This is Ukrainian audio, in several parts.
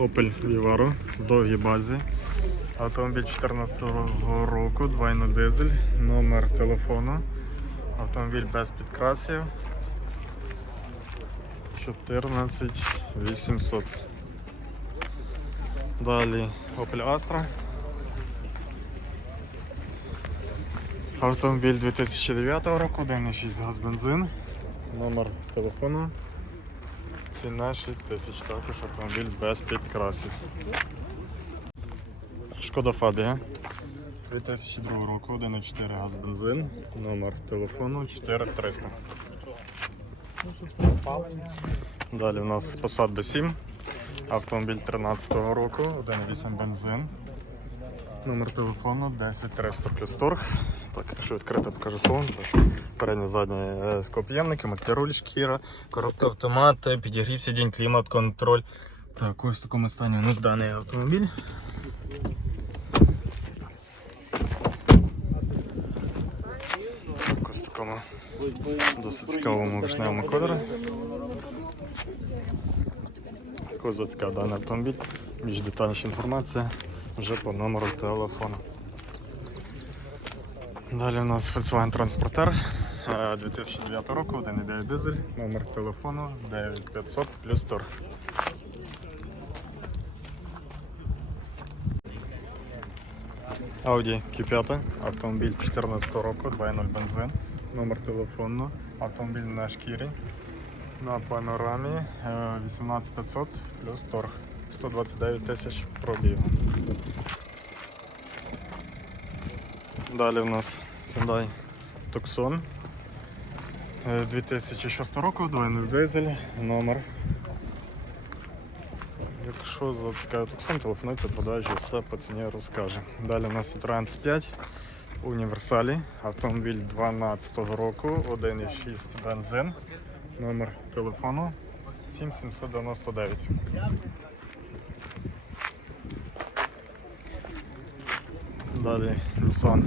Opel Vivaro в довгій базі. Автомобіль 2014 року, 2.0 дизель, номер телефону. Автомобіль без підкрасів. 14800. Далі Opel Astra. Автомобіль 2009 року, 1.6 газ бензин. Номер телефону. Ціна 6 тисяч, також автомобіль без підкрасів. Шкода Фабія. 2002 року, 1.4 газ бензин, номер телефону 4300. Далі у нас Passat B7, автомобіль 13 року, 1.8 бензин, номер телефону 10300 плюс торг. Так, якщо відкрити, покажу салон. Так. Передні задні е, склоп'ємники, мультируль, шкіра, коробка автомат, е, підігрів сидінь, клімат, контроль. Так, ось в такому стані у нас даний автомобіль. Так, ось в такому досить цікавому вишневому кольорі. Козацька даний автомобіль. Більш детальніша інформація вже по номеру телефону. Далі у нас Volkswagen Transporter е, 2009 року, 1.9 дизель, номер телефону 9500 плюс торг. Audi Q5, автомобіль 2014 року, 2.0 бензин, номер телефону, автомобіль на шкірі, на панорамі е, 18500 плюс торг, 129 тисяч пробігу. Далі в нас Hyundai Tucson е, 2006 року, 2.0 дизель, номер. Якщо зацікавить Tucson, телефонуйте, продаючи все по ціні розкаже. Далі у нас Citroen C5 універсалі, автомобіль 12 року, 1.6 бензин, номер телефону 7799. Далі Nissan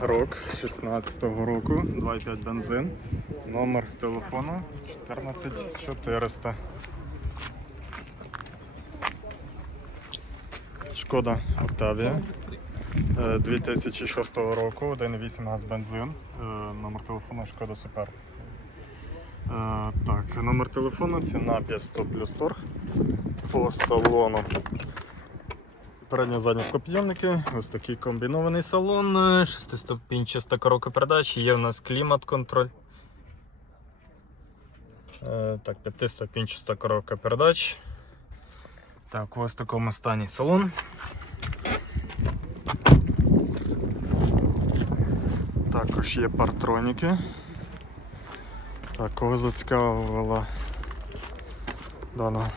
Rock 16 року, 2.5 бензин, номер телефону 14400. Шкода Октавія е, 2006 року, 1.8 газ бензин, е, номер телефону Шкода Супер. Е, Так, номер телефону, ціна 500 плюс торг по салону. Передні задні склопідйомники, ось такий комбінований салон, е, шестиступінчаста коробка передач, є у нас клімат-контроль. Е, Так, п'ятиступінчаста коробка передач. Так, ось в такому стані салон. Також є партроніки. Так, кого зацікавила дана.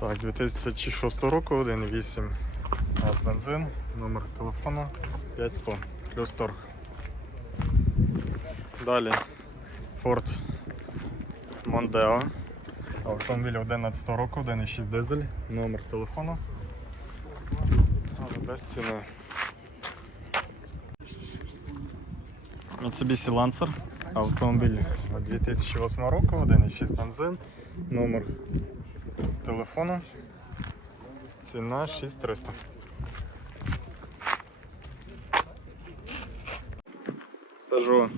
Так, 2006 року, 1.8 газ бензин, номер телефону 5100 плюс торг. Далі Ford Mondeo. Автомобіль 11 року, 1.6 дизель, номер телефону. Але без ціни. Mitsubishi Lancer. Автомобіль 2008 року, 1.6 бензин, номер телефону. Ціна 6300. Peugeot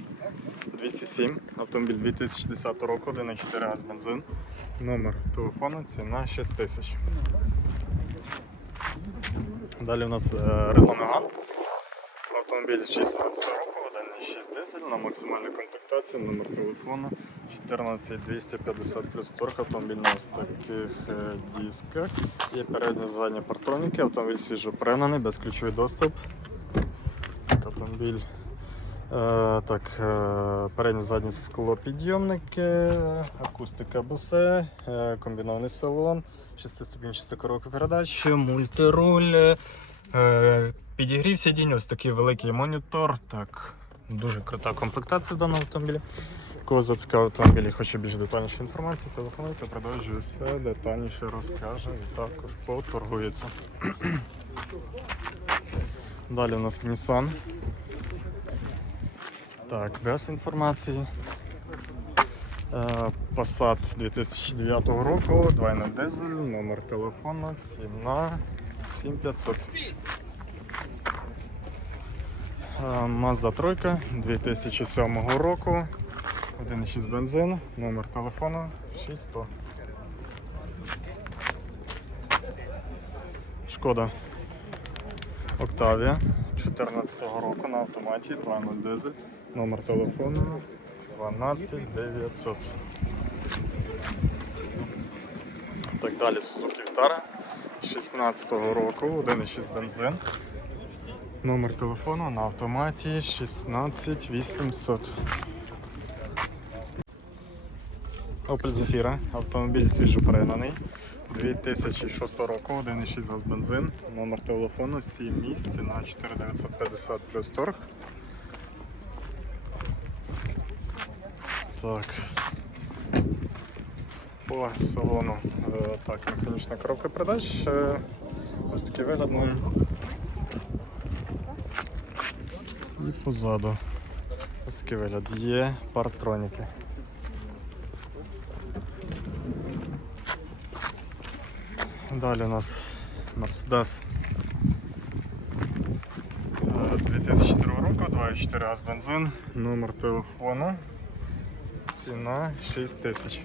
207, автомобіль 2010 року, 1.4 газ бензин, номер телефону, ціна 6000. Далі у нас е, Renault Megane. Автомобіль 16 року, 1.6 дизель на максимальній комплектації, номер телефону 14250 плюс торг, автомобіль на ось таких е, дисках. Є передні задні партроніки, автомобіль свіжопригнаний, безключовий доступ. Так, автомобіль Е, так, е, передні задні склопідйомники, акустика бусе, комбінований салон, шестиступінчаста коробка передач, мультируль, підігрів сидінь, ось такий великий монітор. Так, дуже крута комплектація даного автомобіля. Кого зацікавив автомобіль і хоче більш детальніше інформації, телефонуйте, продовжує все детальніше розкаже і також поторгується. Далі у нас Nissan. Так, без інформації. Е, Passat 2009 року, 2.0 дизель, номер телефону, ціна 7500. Е, Mazda 3 2007 року, 1.6 бензин, номер телефону 6100. Шкода. Octavia 2014 року на автоматі, 2.0 дизель, номер телефону 12900. Так далі Suzuki Vitara. 16 року, 1.6 бензин. Номер телефону на автоматі 16800. Opel Zafira, автомобіль свіжопригнаний. 2006 року, 1.6 газ бензин, номер телефону 7 місць, ціна 4950 плюс торг. Так. По салону е, так, механічна коробка передач. е, Ось такий вигляд має. І позаду. Ось такий вигляд. Є парктроніки. Далі у нас Mercedes е, 2002 року, 2,4 газ бензин, номер телефону, ціна 6 тисяч.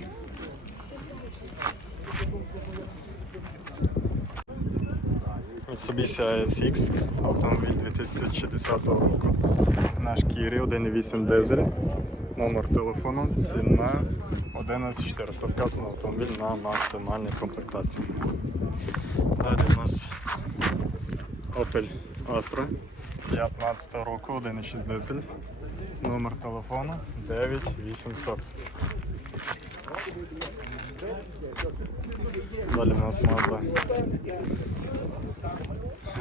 Mitsubishi ASX, автомобіль 2010 року. На шкірі 1,8 дизель, номер телефону, ціна 11400. Вказано автомобіль на максимальній комплектації. Далі у нас Opel Astra 15 року, 1,6 дизель. Номер телефону 9800. Далі у нас Mazda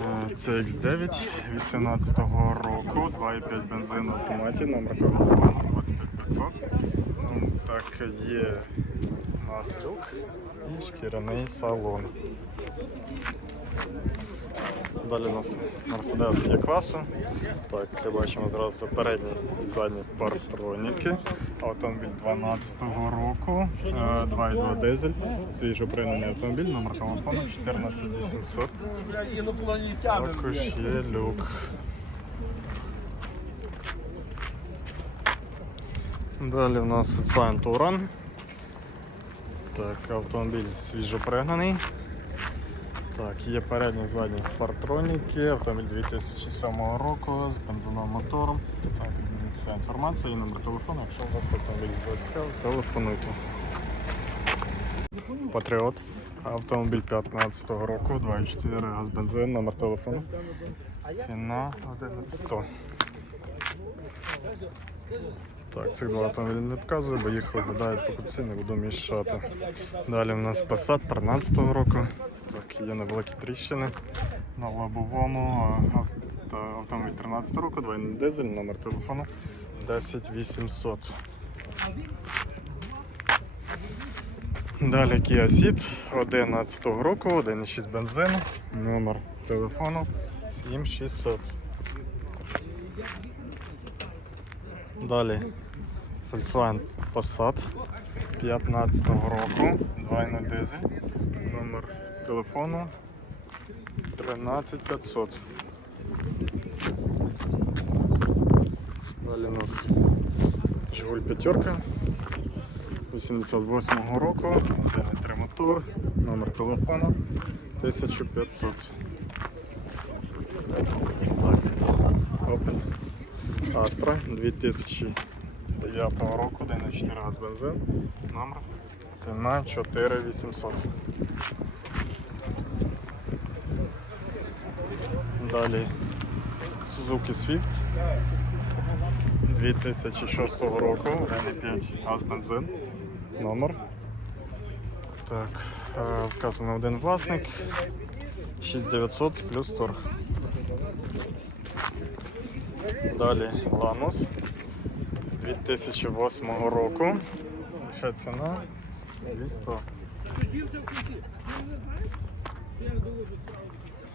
е, CX9 18 року, 2,5 бензин автоматі, номер телефону 25500. Ну, Так, є нас люк і шкіряний салон. Далі у нас Mercedes є класу. Так, бачимо зразу передні і задні парктроніки. Автомобіль 12 року, е, 2,2 дизель, свіжо пригнаний автомобіль, номер телефону 14800. Також є люк. Далі у нас Volkswagen Touran. Так, автомобіль свіжо пригнаний. Так, є передні задні партроніки, автомобіль 2007 року з бензиновим мотором. Так, вся інформація і номер телефону. Якщо у вас автомобіль зацікавив, телефонуйте. Патріот. Автомобіль 15 року, 2,4 газ бензин, номер телефону. Ціна 1100. Так, цих два автомобілі не показую, бо їх виглядають покупці, не буду мішати. Далі у нас Passat 13 року. Так, є невеликі тріщини на лобовому. Авто- Автомобіль 13 року, двойний дизель, номер телефону 10800. Далі Kia Ceed 11 року, 1,6 бензин, номер телефону 7600. Далі Volkswagen Passat 15 року, 2.0 дизель, номер телефону 13500. Далі у нас. Жигуль п'ятерка. 88 року, 1.3 мотор, номер телефону. 1500. Так, Opel Astra 2009 року, 1.4 газ бензин, номер. Ціна 4800. Далі. Suzuki Swift 2006 року, 1.5 газ бензин, номер. Так, е, вказано один власник, 6900 плюс торг. Далі Ланус 2008 року. Ще ціна 200.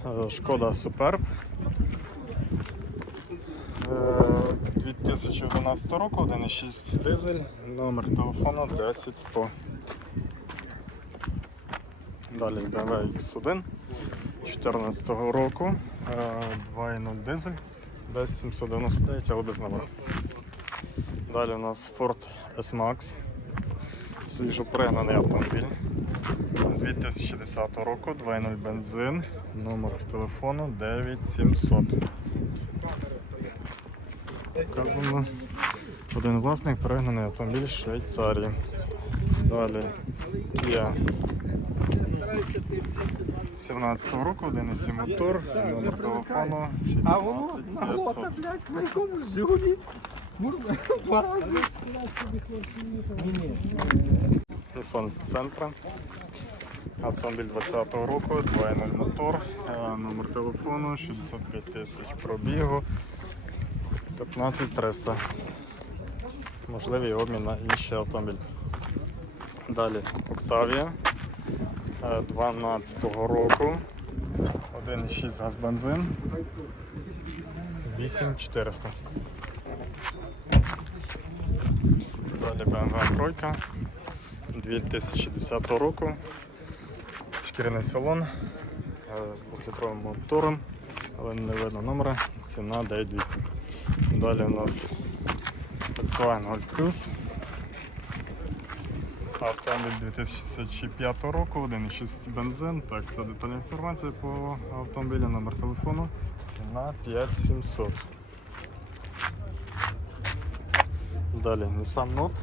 Е, Шкода Суперб. Е, 2011 року, 1,6 дизель, номер телефону 10100. Далі BMW X1 2014 року, е, 2.0 дизель, 10799, але без номера. Далі у нас Ford S-Max, свіжопригнаний автомобіль. 2010 року, 2.0 бензин, номер телефону 9700. Вказано один власник пригнаний автомобіль Швейцарії. Далі Kia 17 року, 1.7 мотор, номер телефону А воно наглота, блядь, на якомусь Жигулі. Nissan з центра. Автомобіль 20-го року, 2.0 мотор, е, номер телефону, 65 тисяч пробігу, 15 300. Можливий обмін на інший автомобіль. Далі е, 12-го року, 1.6 газ бензин, 8400. Далі BMW 3 2010 року. Шкіряний салон е, з 2-літровим мотором, але не видно номера, ціна 9200. Далі у нас Volkswagen Golf Plus. Автомобіль 2005 року, 1,6 бензин. Так, це детальна інформація по автомобілю, номер телефону. Ціна 5700. Далі Nissan Note.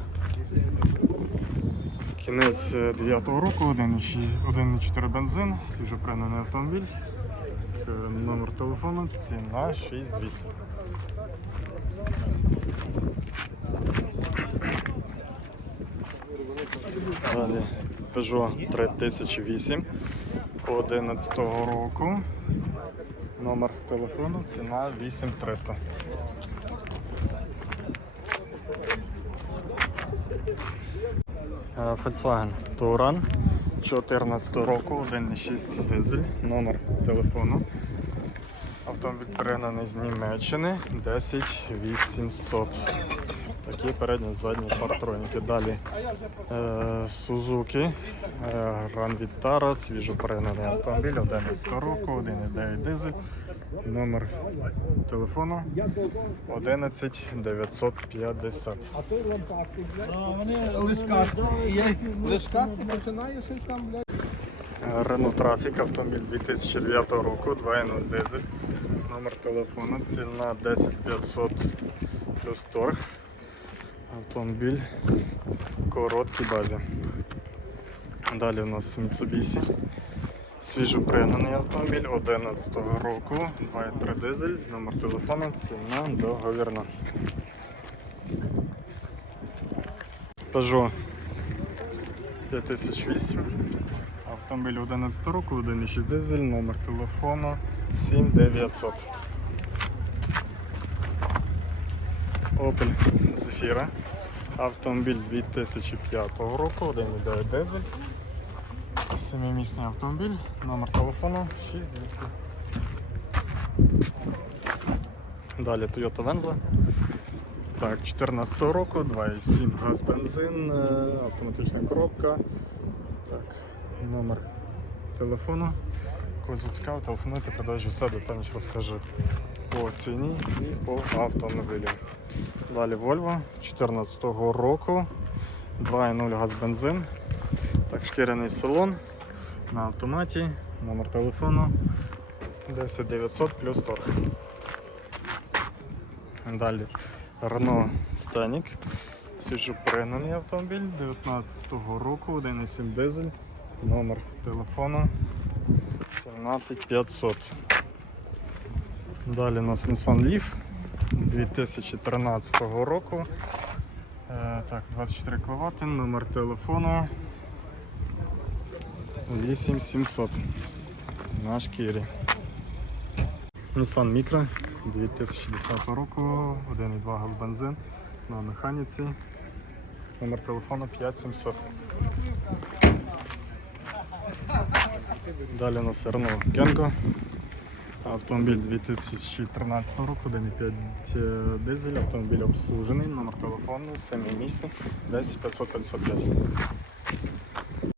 Кінець 9 року, 1,4 бензин, свіжопригнаний автомобіль. Е, Номер телефону, ціна 6200. Далі Peugeot 3008 11 року. Номер телефону, ціна 8300. Е, Volkswagen Touran 14 року, 1,6 дизель, номер телефону. Автомобіль перегнаний з Німеччини 10800. Такі передні задні партроніки. Далі е, Suzuki е, Grand свіжо перегнаний автомобіль, 11 року, 1,9 дизель, номер телефону 11950. А той лампасти. Вони лишкасти. Лишкасти, починає щось там, блядь. Renault Trafic, автомобіль 2009 року, 2.0 дизель, номер телефону, ціна 10500 плюс торг. Автомобіль в базі. Далі у нас Mitsubishi. Свіжопригнаний автомобіль 11 року, 2.3 дизель, номер телефону, ціна договірна. Peugeot 5008. Автомобіль 11 року, 1,6 дизель, номер телефону 7900. Opel Zafira. Автомобіль 2005 року, 1,9 дизель. Семимісний автомобіль, номер телефону 6200. Далі Toyota Venza. Так, 14 року, 2,7 газ бензин, е, автоматична коробка. Так, номер телефону. Когось зацікавив, телефонуйте, продажі все детальніше розкаже по ціні і по автомобілю. Далі Volvo 14 року, 2.0 газ бензин. Так, шкіряний салон на автоматі, номер телефону 10900 плюс торг. Далі Renault Scenic. Свіжопригнаний автомобіль 19-го року, 1,7 дизель, номер телефону 17500. Далі у нас Nissan Leaf 2013 року. Е, так, 24 кВт, номер телефону 8700 на шкірі. Nissan Micra 2010 року, 1,2 газ бензин на механіці. Номер телефону 5700. Далі у нас Renault Kengo Автомобіль 2013 року, 1,5 е, дизель, автомобіль обслужений, номер телефону, самі місце, 10 555.